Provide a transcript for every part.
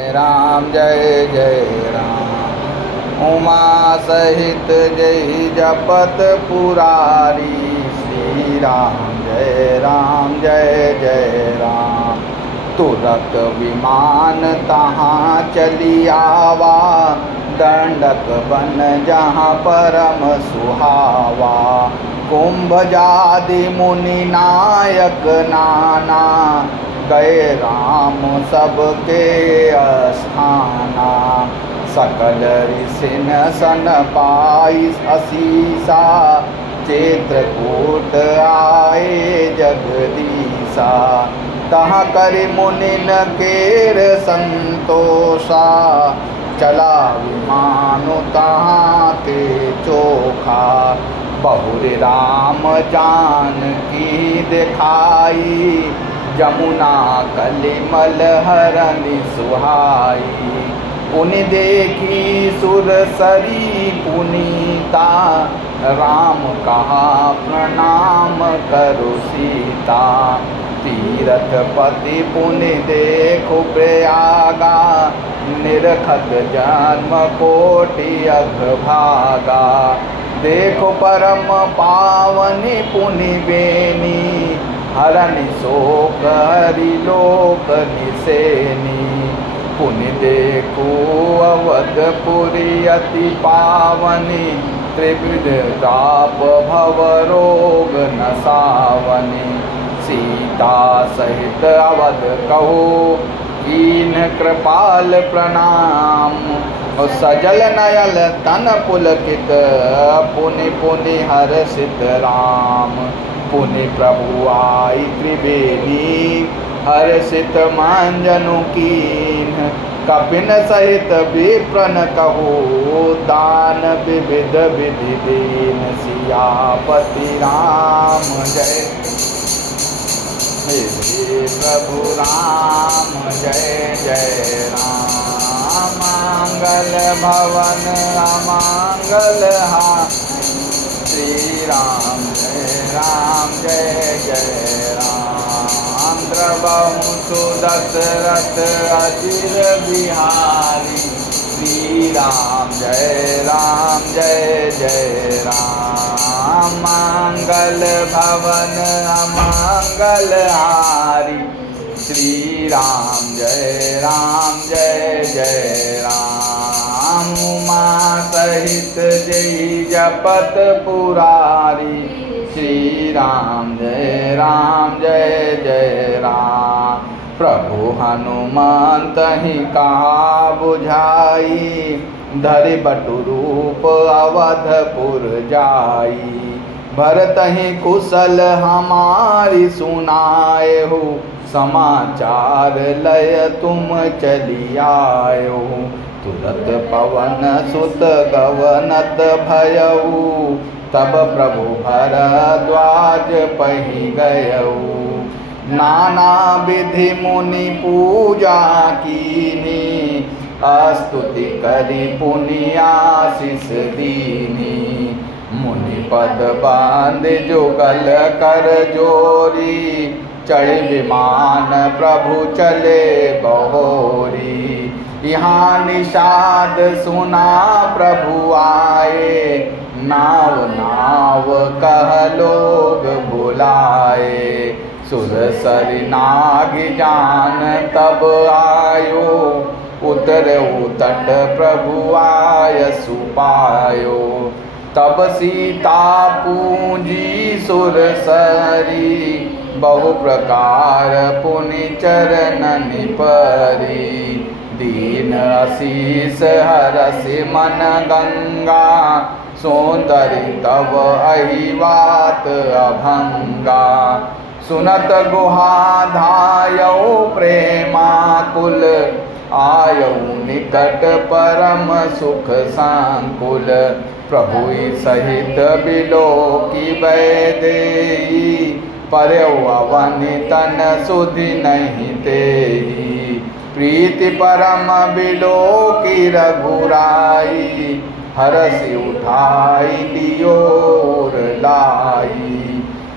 राम जय जय राम। उमा सहित जय जपत पुरारी। श्री राम जय जय राम। तुरत विमान तहाँ चली आवा, दंडक बन जहाँ परम सुहावा। कुंभ जादि मुनि नायक नाना, गए राम सबके अस्थाना। सकल ऋषिन सन पाई असीसा, चित्रकूट आए जगदीसा। तहाँ करि मुनिन केर संतोषा, चला विमानु तहाँ ते चोखा। बहुरि राम जानकी दिखाई, जमुना कलिमल हरनि सुहाई। पुनि देखी सुरसरी पुनीता, राम कहा प्रणाम करु सीता। तीरथ पति पुनि देखु प्रयागा, निरखत जन्म कोटि अघभागा। देखो परम पावनि पुनि बेनी, हरनि शोक हरि लोक निसेनी। पुनि देखो अवधपुरी अति पावनी, त्रिविध ताप भव रोग नसावनी। सीता सहित अवध कहो, कीन कृपाल प्रणाम। सजल नयल तन पुलकित, पुनि पुनि हर्षित राम। पुनि प्रभु आई त्रिवेणी, हर्षित मांजनु कीन। कपिन सहित विप्रन कहो, दान विविध विधि दीन। सियापति राम जय प्रभु राम जय जय राम। मंगल भवन अमंगल हार, श्री राम जय जय राम। द्रवहु सुदशरथ अजिर बिहारी, श्री राम जय जय राम। मंगल भवन अमंगल हारी, श्री राम जय जय राम। उमा सहित जय जपत पुरारी, श्री राम जय जय राम। प्रभु हनुमंत ही कहा बुझाई, धरि बटु रूप अवधपुर जाई। भरत ही कुशल हमारी सुनाए हो, समाचार लय तुम चली आए हो। तुरत पवन सुत गवनत भयऊ, तब प्रभु भरद्वाज पहि गयऊ। नाना विधि मुनि पूजा कीनी, स्तुति करि पुनि आशीष दीनी। मुनि पद बांध जुगल कर जोरी, चढ़ विमान प्रभु चले बहोरी। यहाँ निषाद सुना प्रभु आए, नाव नाव कह लोग बुलाए। सुरसरि नाग जान तब आयो, उतरऊ तट प्रभु आय सुपायो। तब सीता पूंजी सुरसरी, बहु प्रकार पुनि चरणन परी। दीन असीस हरसि मन गंगा, सौंदर्य तब अहिवात अभंगा। सुनत गुहा धायौ प्रेमाकुल, आयौ निकट परम सुख सांकुल। प्रभु सहित बिलोकी वैदेही, पर्यौ अवनि तन सुधि नहीं तेहि। प्रीति परम बिलोकी रघुराई, हरसि उठाई लियोर लाई।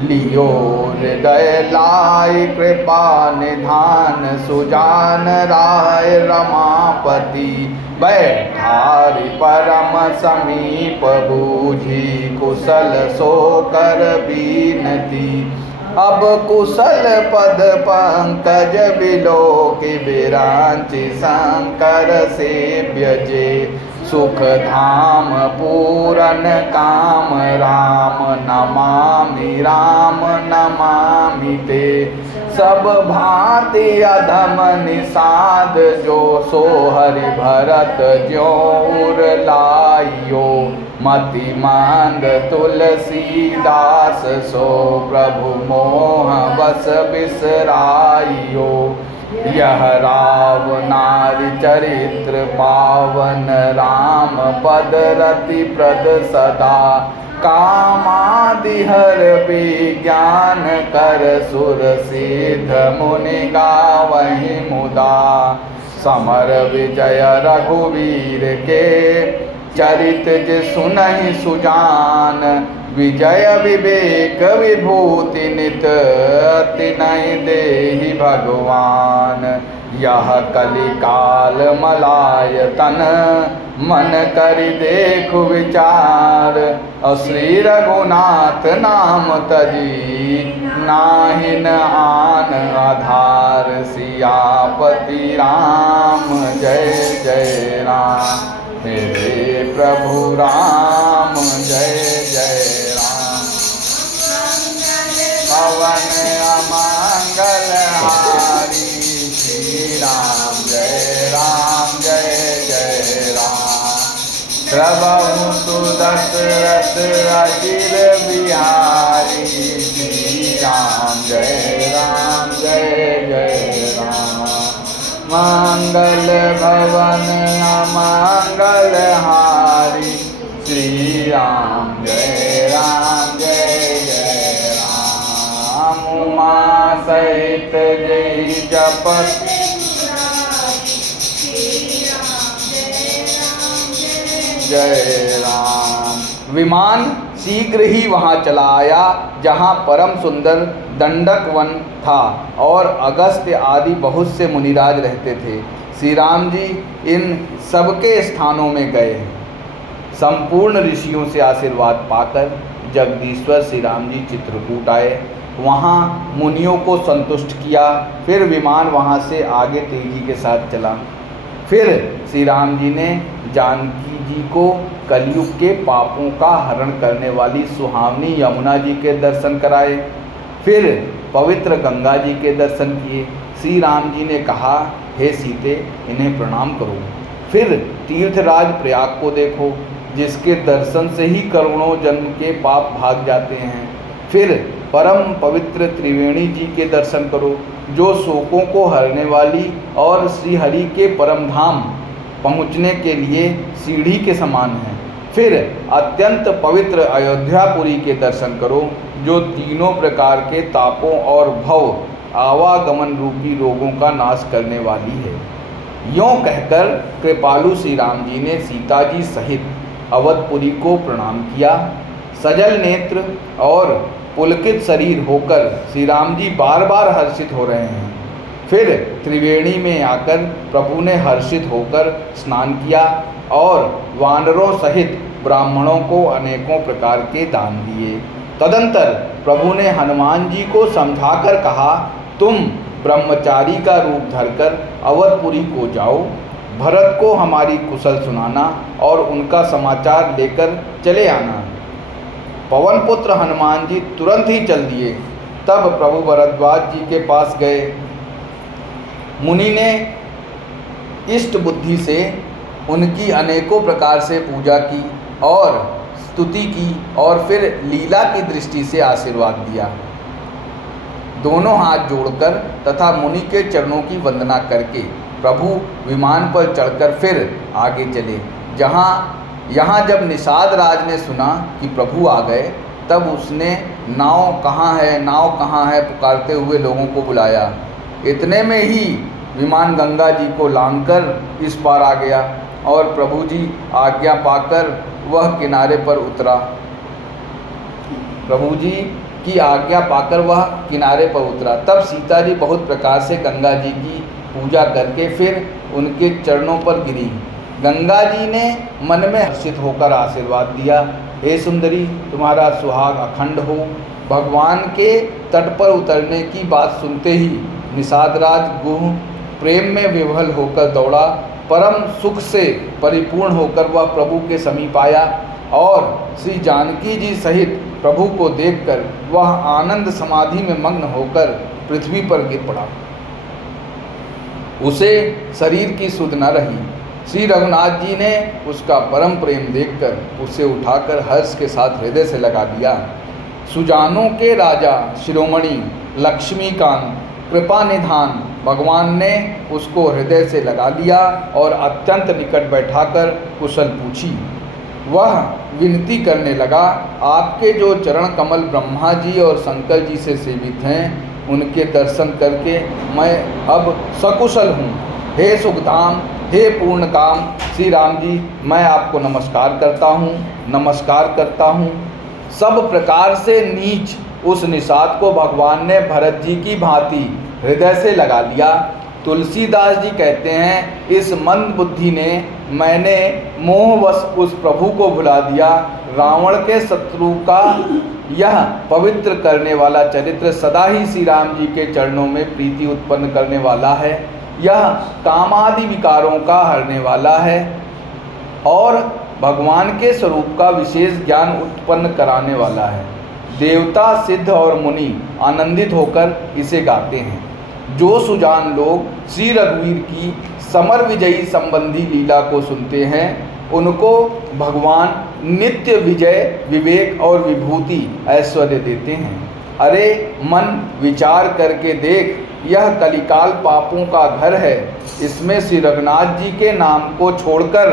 लियो हृदय लाई कृपा निधान, सुजान राय रमा सीतापति बैठारि परम समीप बूझी कुशल सो कर बीनती। अब कुशल पद पंकज बिलोकि बिरांचि शंकर सेव्य जे। सुख धाम पूरन काम राम नमामि ते। सब भांति अधम निषाद जो सो हरि भरत ज्यों उर लाइयो। मति मंद तुलसीदास सो प्रभु मोह बस बिसराइयो। यह रावनारि चरित्र पावन राम पद रति प्रद सदा। कामादि हर विज्ञान कर सुर सिद्ध मुनि गावहि मुदा। समर विजय रघुवीर के चरित जे सुनहि सुजान। विजय विवेक विभूति नित तिनहि देहि भगवान। यह कलिकाल मलायतन मन करि देखु विचार। श्री रघुनाथ नाम तजी नाहिन आन आधार। सियापति राम जय जय राम। मेरे प्रभु राम जय जय राम। पवन अमंगल हारी श्री राम जय जय राम। प्रभु सुदशरथ अजिर बिहारी श्री राम जय जय राम। मंगल भवन अमंगल हारी श्री राम जय राम। उमा सहित जय जपत जय राम। विमान शीघ्र ही वहाँ चला आया जहाँ परम सुंदर दंडक वन था और अगस्त्य आदि बहुत से मुनिराज रहते थे। श्री राम जी इन सबके स्थानों में गए। संपूर्ण ऋषियों से आशीर्वाद पाकर जगदीश्वर श्री राम जी चित्रकूट आए। वहाँ मुनियों को संतुष्ट किया। फिर विमान वहाँ से आगे तेजी के साथ चला। फिर श्री राम जी ने जानकी जी को कलयुग के पापों का हरण करने वाली सुहावनी यमुना जी के दर्शन कराए। फिर पवित्र गंगा जी के दर्शन किए। श्री राम जी ने कहा, हे सीते, इन्हें प्रणाम करो। फिर तीर्थराज प्रयाग को देखो, जिसके दर्शन से ही करोड़ों जन्म के पाप भाग जाते हैं। फिर परम पवित्र त्रिवेणी जी के दर्शन करो, जो शोकों को हरने वाली और श्री हरि के परम धाम पहुँचने के लिए सीढ़ी के समान है। फिर अत्यंत पवित्र अयोध्यापुरी के दर्शन करो, जो तीनों प्रकार के तापों और भव आवागमन रूपी रोगों का नाश करने वाली है। यों कहकर कृपालु श्री राम जी ने सीता जी सहित अवधपुरी को प्रणाम किया। सजल नेत्र और पुलकित शरीर होकर श्री राम जी बार बार हर्षित हो रहे हैं। फिर त्रिवेणी में आकर प्रभु ने हर्षित होकर स्नान किया और वानरों सहित ब्राह्मणों को अनेकों प्रकार के दान दिए। तदंतर प्रभु ने हनुमान जी को समझाकर कहा, तुम ब्रह्मचारी का रूप धरकर अवधपुरी को जाओ। भरत को हमारी कुशल सुनाना और उनका समाचार लेकर चले आना। पवन पुत्र हनुमान जी तुरंत ही चल दिए। तब प्रभु भरद्वाज जी के पास गए। मुनि ने इष्ट बुद्धि से उनकी अनेकों प्रकार से पूजा की और स्तुति की और फिर लीला की दृष्टि से आशीर्वाद दिया। दोनों हाथ जोड़कर तथा मुनि के चरणों की वंदना करके प्रभु विमान पर चढ़कर फिर आगे चले। यहाँ जब निषाद राज ने सुना कि प्रभु आ गए, तब उसने नाव कहाँ है पुकारते हुए लोगों को बुलाया। इतने में ही विमान गंगा जी को लांघकर इस पार आ गया और प्रभु जी आज्ञा पाकर वह किनारे पर उतरा। प्रभु जी की आज्ञा पाकर वह किनारे पर उतरा। तब सीता जी बहुत प्रकार से गंगा जी की पूजा करके फिर उनके चरणों पर गिरी। गंगा जी ने मन में हर्षित होकर आशीर्वाद दिया, हे सुंदरी, तुम्हारा सुहाग अखंड हो। भगवान के तट पर उतरने की बात सुनते ही निषादराज गुह प्रेम में विह्वल होकर दौड़ा। परम सुख से परिपूर्ण होकर वह प्रभु के समीप आया और श्री जानकी जी सहित प्रभु को देखकर वह आनंद समाधि में मग्न होकर पृथ्वी पर गिर पड़ा। उसे शरीर की सुध न रही। श्री रघुनाथ जी ने उसका परम प्रेम देखकर उसे उठाकर हर्ष के साथ हृदय से लगा दिया। सुजानों के राजा शिरोमणि लक्ष्मीकांत कृपा निधान भगवान ने उसको हृदय से लगा लिया और अत्यंत निकट बैठाकर कुशल पूछी। वह विनती करने लगा, आपके जो चरण कमल ब्रह्मा जी और शंकर जी से सेवित हैं, उनके दर्शन करके मैं अब सकुशल हूँ। हे सुखधाम, हे पूर्ण काम श्री राम जी, मैं आपको नमस्कार करता हूँ। सब प्रकार से नीच उस निषाद को भगवान ने भरत जी की भांति हृदय से लगा लिया। तुलसीदास जी कहते हैं, इस मंद बुद्धि ने मैंने मोहवश उस प्रभु को भुला दिया। रावण के शत्रु का यह पवित्र करने वाला चरित्र सदा ही श्री राम जी के चरणों में प्रीति उत्पन्न करने वाला है। यह कामादि विकारों का हरने वाला है और भगवान के स्वरूप का विशेष ज्ञान उत्पन्न कराने वाला है। देवता, सिद्ध और मुनि आनंदित होकर इसे गाते हैं। जो सुजान लोग श्री रघुवीर की समर विजयी संबंधी लीला को सुनते हैं, उनको भगवान नित्य विजय, विवेक और विभूति ऐश्वर्य देते हैं। अरे मन, विचार करके देख, यह कलिकाल पापों का घर है। इसमें श्री रघुनाथ जी के नाम को छोड़कर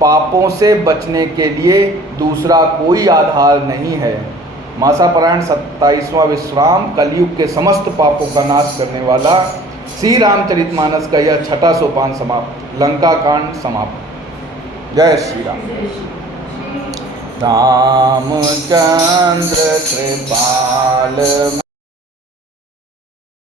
पापों से बचने के लिए दूसरा कोई आधार नहीं है। मासापरायण 27वां विश्राम, कलयुग के समस्त पापों का नाश करने वाला श्री रामचरितमानस का यह 6वां सोपान समाप्त। लंका कांड समाप्त। जय श्री राम। रामचंद्र कृपाल